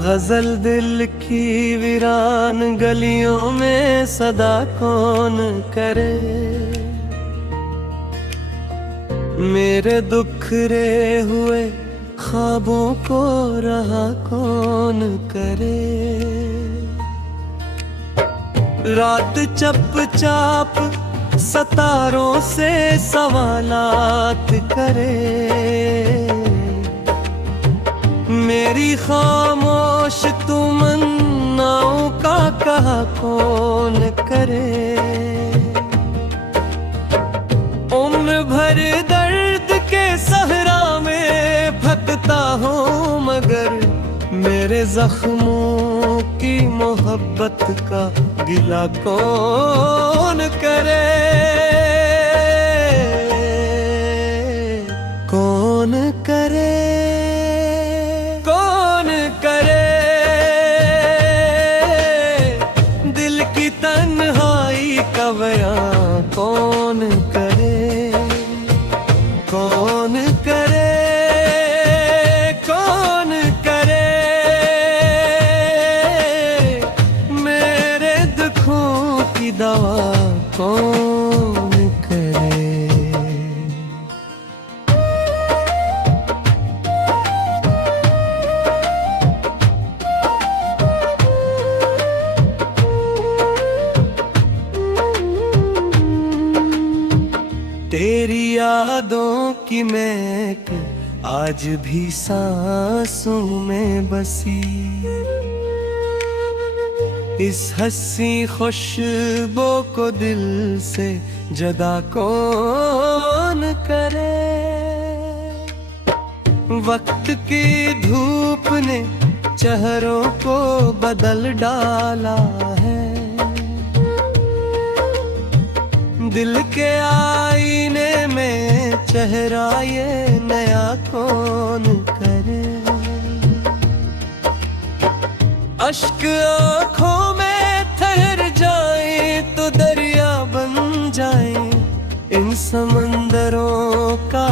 गजल दिल की वीरान गलियों में सदा कौन करे। मेरे दुखरे हुए ख्वाबों को रहा कौन करे। रात चुपचाप सतारों से सवालात करे। मेरी खामोश तमन्नाओं का कहा कौन करे। उम्र भर दर्द के सहरा में भटकता हूँ मगर मेरे जख्मों की मोहब्बत का गिला कौन करे। कौन करे, कौन करे। दिल की तन्हाई का बयां कौन करे। कौन करे, कौन करे। मेरे दुखों की दवा कौन करे। तेरी यादों की महक आज भी सांसों में बसी। इस हंसी खुशबू को दिल से जुदा कौन करे। वक्त की धूप ने चेहरों को बदल डाला है। दिल के आईने में चेहरा ये नया कौन करे। अश्क आँखों में ठहर जाए तो दरिया बन जाए। इन समंदरों का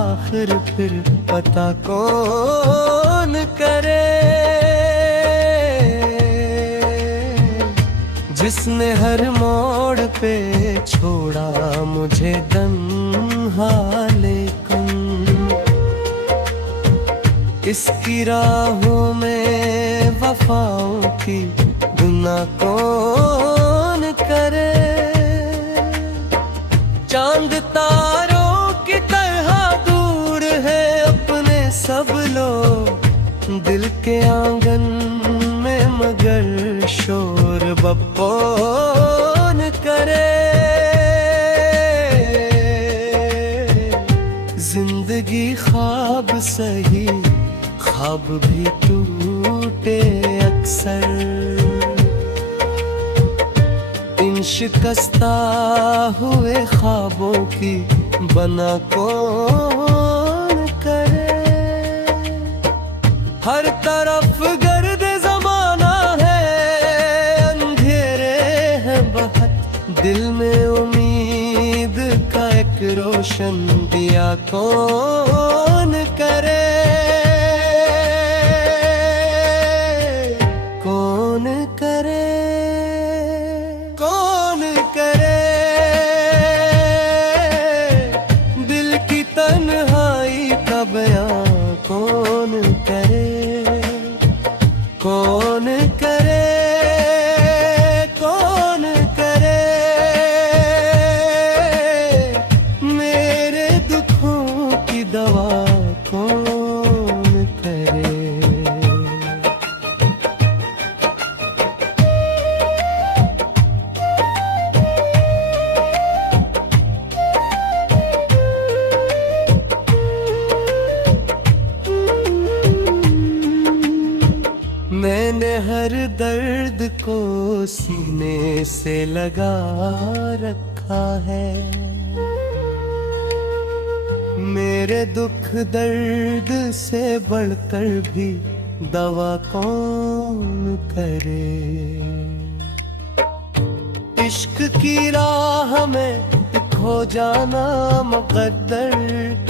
आखिर फिर पता कौन करे। जिसने हर मोड़ पे छोड़ा मुझे तन्हा लेकिन इसकी राहों में वफाओं की गुना कौन करे। चांद तारों की तरह दूर है अपने सब लोग दिल के आंगन में मगर शोर बप्पौन करे। जिंदगी ख्वाब सही ख्वाब भी टूटे अक्सर। इन शिकस्ता हुए ख्वाबों की बना कौन करे। हर तरफ गर्द ज़माना है अंधेरे हैं बहुत। दिल में उम्मीद का एक रोशन दिया कौन करे। कौन करे, कौन करे। दिल की तन्हाई का बयां कौन करे। कौन करे, कौन करे। मेरे दुखों की दवा कौन करे। मैंने हर दर्द को सीने से लगा रखा है। मेरे दुख दर्द से बढ़कर भी दवा कौन करे। इश्क की राह में खो जाना मुक़द्दर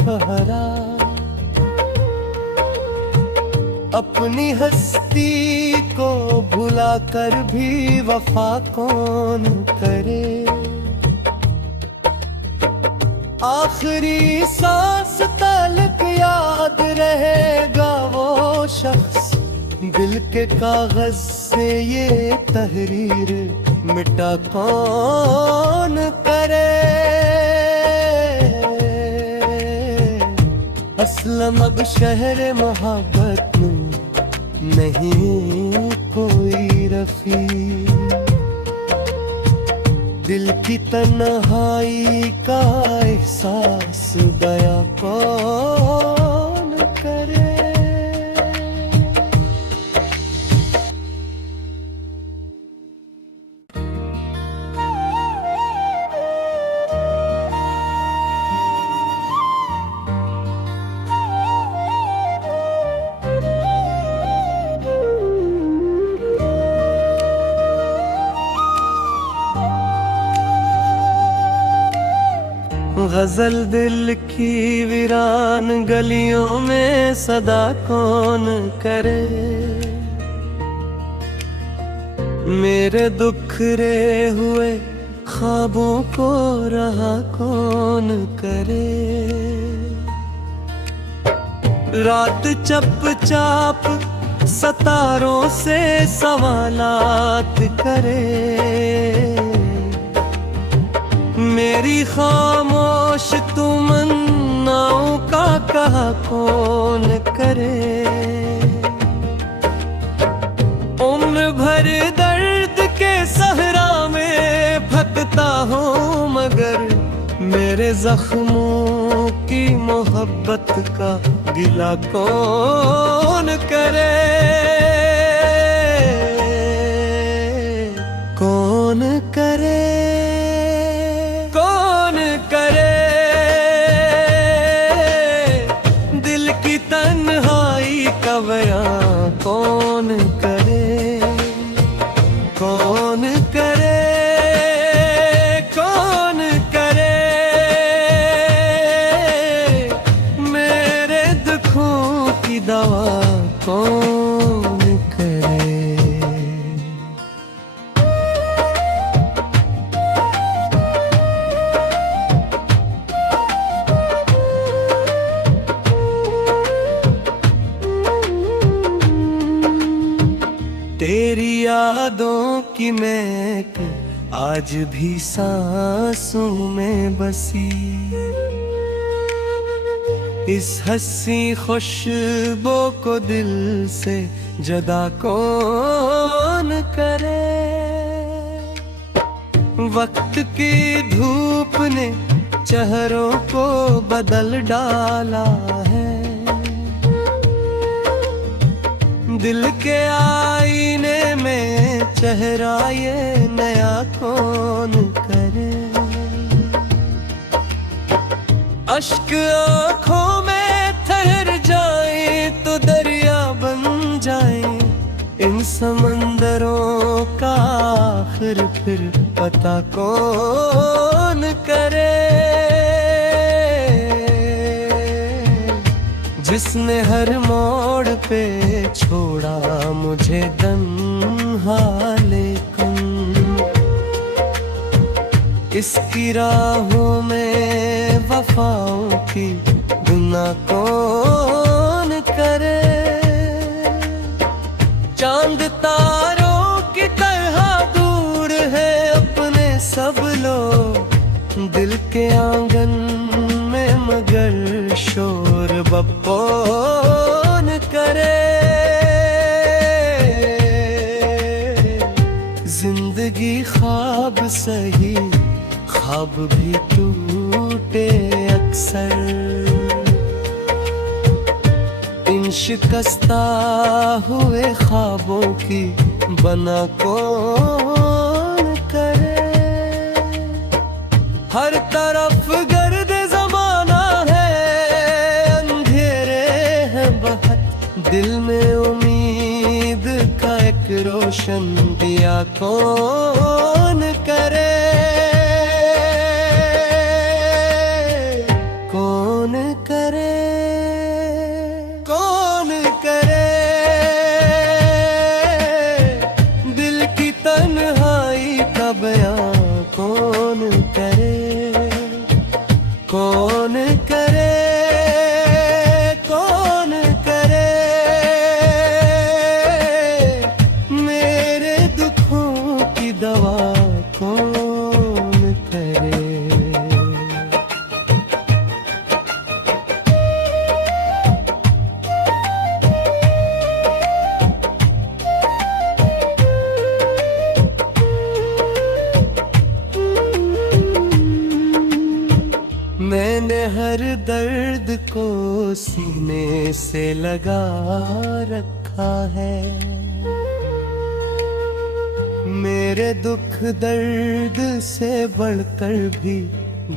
ठहरा। अपनी हस्ती को भुला कर भी वफा कौन करे। आखिरी सांस तलक याद रहेगा वो शख्स, दिल के कागज से ये तहरीर मिटा कौन करे। असलम अब शहर मोहब्बत में नहीं कोई रफी, दिल की तन्हाई का एहसास बयां कौन करे। गजल दिल की वीरान गलियों में सदा कौन करे। मेरे दुखरे हुए ख्वाबों को रहा कौन करे। रात चुपचाप सितारों से सवालात करे। मेरी खामोश तमन्नाओं का कहा कौन करे। उम्र भर दर्द के सहरा में भटकता हूँ, मगर मेरे जख्मों की मोहब्बत का गिला कौन करे। कौन करे, बयां कौन करे। कौन करे, कौन करे मेरे दुखों की दवा कौन करे। तेरी यादों की महक आज भी सांसों में बसी, इस हंसी खुशबू को दिल से जुदा कौन करे। वक्त की धूप ने चेहरों को बदल डाला है, दिल के आईने में चेहरा ये नया कौन करे। अश्क आँखों में ठहर जाए तो दरिया बन जाए, इन समंदरों का आखिर फिर पता कौन करे। जिसने हर मोड़ पे छोड़ा मुझे तन्हा, लेकिन इसकी राहों में वफाओं की गुना कौन करे। चांद तारों की तरह दूर है अपने सब लोग, दिल के आंगन में मगर शोर कौन करे। जिंदगी ख्वाब सही, ख्वाब भी टूटे अक्सर, इन शिकस्ता हुए ख्वाबों की बना कौन करे। हर तरफ गर्द ज़माना है, अंधेरे हैं बहुत, दिल में उम्मीद का एक रोशन दिया कौन करे। कौन करे, कौन करे। सीने से लगा रखा है। मेरे दुख दर्द से बढ़कर भी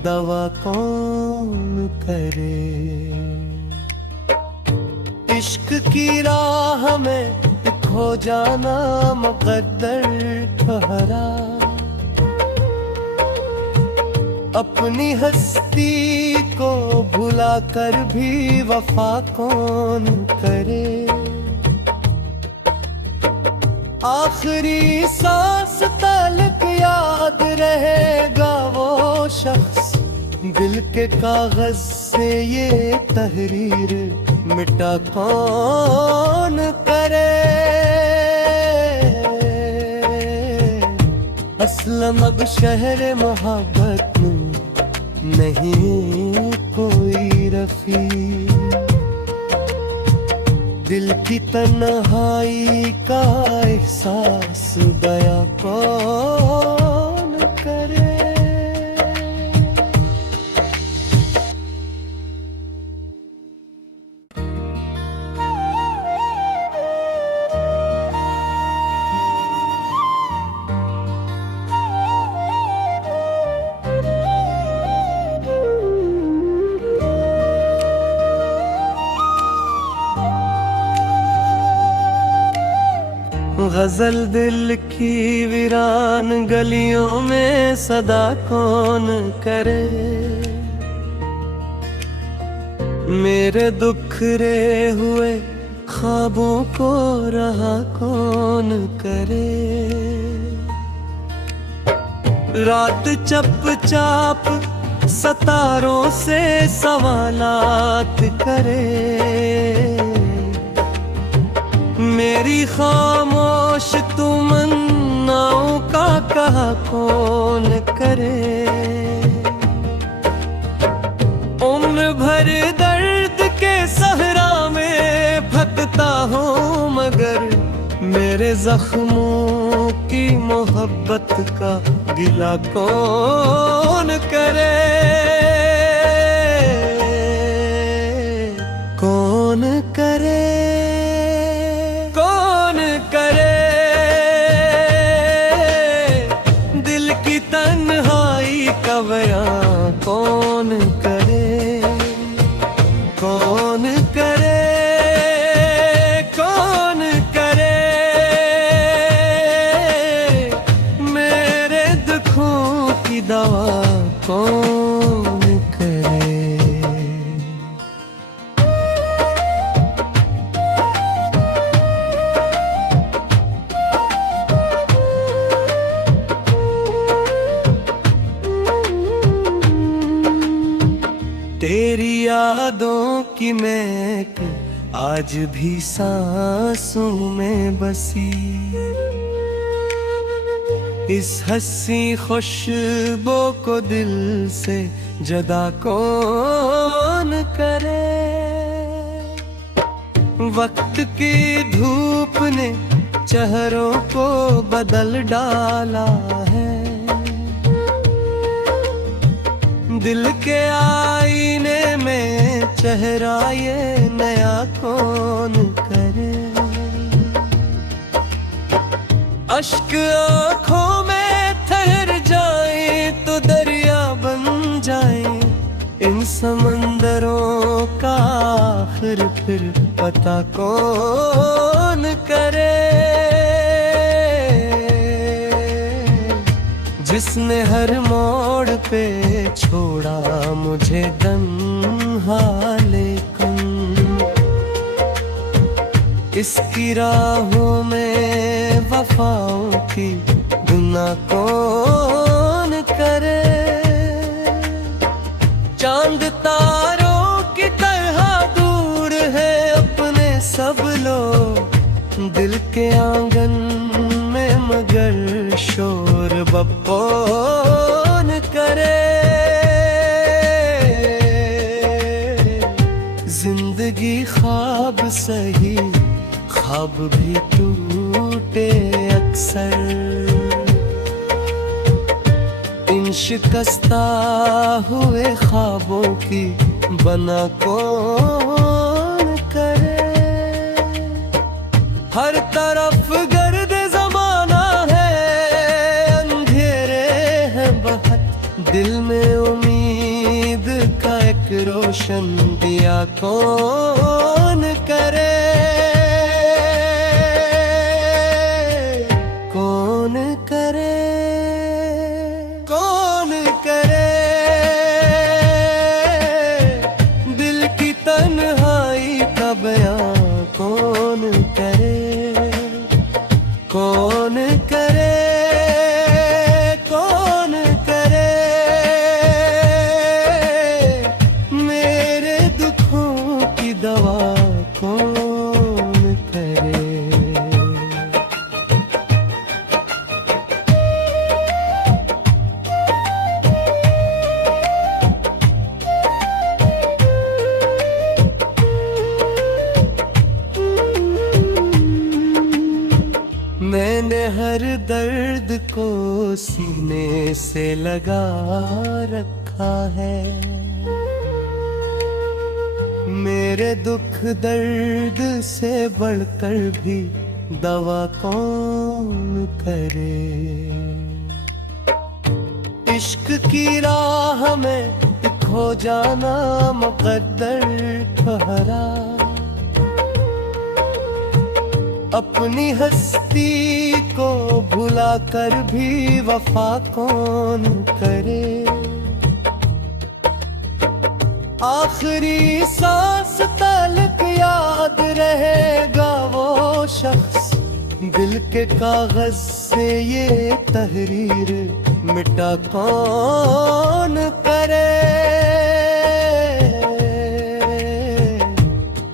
दवा कौन करे। इश्क की राह में खो जाना मुकद्दर ठहरा। अपनी हस्ती को भुला कर भी वफा कौन करे। आखिरी सांस तलक याद रहेगा वो शख्स, दिल के कागज से ये तहरीर मिटा कौन करे। असलम अब शहर मोहब्बत में नहीं कोई रफी। दिल की तन्हाई का एहसास बयां कौन करे। गजल दिल की वीरान गलियों में सदा कौन करे। मेरे दुखरे हुए ख्वाबों को रहा कौन करे। रात चुपचाप सितारों से सवालात करे। मेरी खामोश तमन्नाओं का कहा कौन करे। उम्र भर दर्द के सहरा में भटकता हूँ, मगर मेरे जख्मों की मोहब्बत का गिला कौन करे। कौन करे, बयां कौन करे। कौन करे, कौन करे। मेरे दुखों की दवा कौन करे। तेरी यादों की महक आज भी सांसों में बसी। इस हंसी खुशबू को दिल से जुदा कौन करे। वक्त की धूप ने चेहरों को बदल डाला है। दिल के आईने में चेहरा ये नया कौन करे। अश्क आँखों में ठहर जाए तो दरिया बन जाए। इन समंदरों का आखिर फिर पता कौन करे। जिसने हर मोड़ पे छोड़ा मुझे तन्हा, लेकिन इसकी राहों में वफाओं की गुना कौन करे। चांद तारों की तरह दूर है अपने सब लोग दिल के आंगन में, मगर शोर कौन करे। जिंदगी ख्वाब सही, ख्वाब भी टूटे अक्सर। इन शिकस्ता हुए ख्वाबों की बना कौन गिला कौन करे, कौन करे, कौन करे। दिल की तन्हाई का बयां कौन करे, कौन करे, कौन करे। मेरे दुखों की दवा कौन करे। मैंने हर दर्द को सीने से लगा रखा है। मेरे दुख दर्द से बढ़कर भी दवा कौन करे। इश्क की राह में खो जाना मुकद्दर ठहरा। अपनी हस्ती को भुला कर भी वफा कौन करे। आखिरी सांस तलक याद रहेगा वो शख्स, दिल के कागज से ये तहरीर मिटा कौन करे।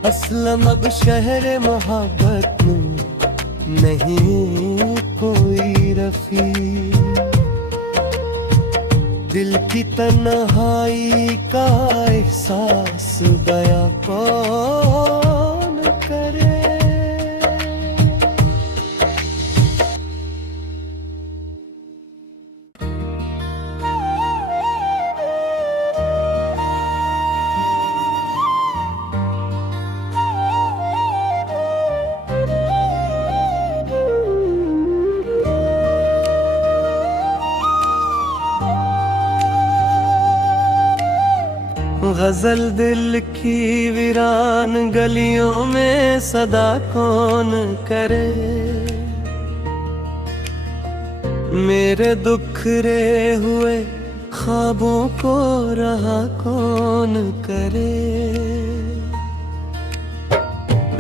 असलम अब शहर मोहब्बत में नहीं कोई रफी। दिल की तन्हाई का एहसास बयां कौन करे। गजल दिल की वीरान गलियों में सदा कौन करे। मेरे दुखरे हुए ख्वाबों को रहा कौन करे।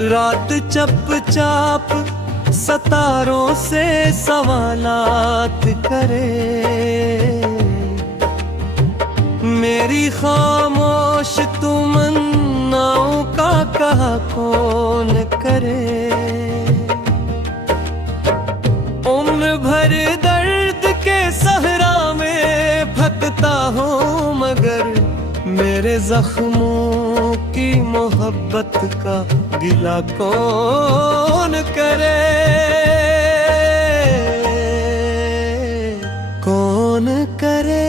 रात चपचाप सतारों से सवालात करे। मेरी खामोश तमन्नाओं का कहा कौन करे। उम्र भर दर्द के सहरा में भटकता हूँ, मगर मेरे जख्मों की मोहब्बत का गिला कौन करे। कौन करे,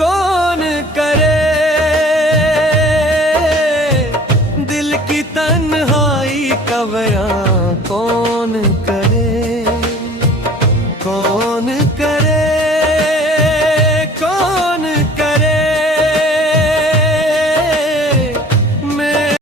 कौन करे। दिल की तन्हाई का बयां कौन